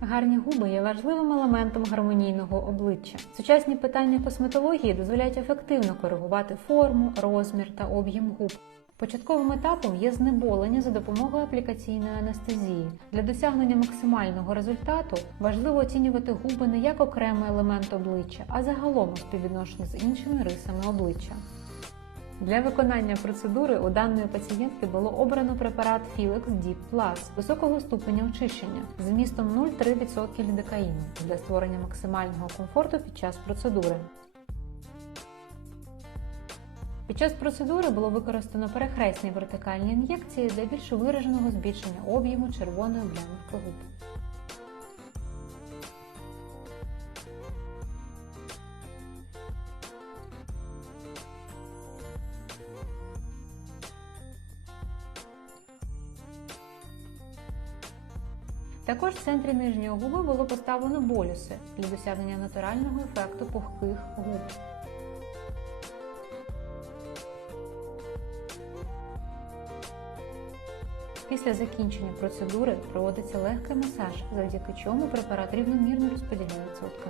Гарні губи є важливим елементом гармонійного обличчя. Сучасні питання косметології дозволяють ефективно коригувати форму, розмір та об'єм губ. Початковим етапом є знеболення за допомогою аплікаційної анестезії. Для досягнення максимального результату важливо оцінювати губи не як окремий елемент обличчя, а загалом у співвідношенні з іншими рисами обличчя. Для виконання процедури у даної пацієнтки було обрано препарат Filex Deep Plus високого ступеня очищення з вмістом 0,3% лідокаїну для створення максимального комфорту під час процедури. Під час процедури було використано перехресні вертикальні ін'єкції для більш вираженого збільшення об'єму червоної блямівки губ. Також в центрі нижньої губи було поставлено болюси для досягнення натурального ефекту пухких губ. Після закінчення процедури проводиться легкий масаж, завдяки чому препарат рівномірно розподіляється у тканину.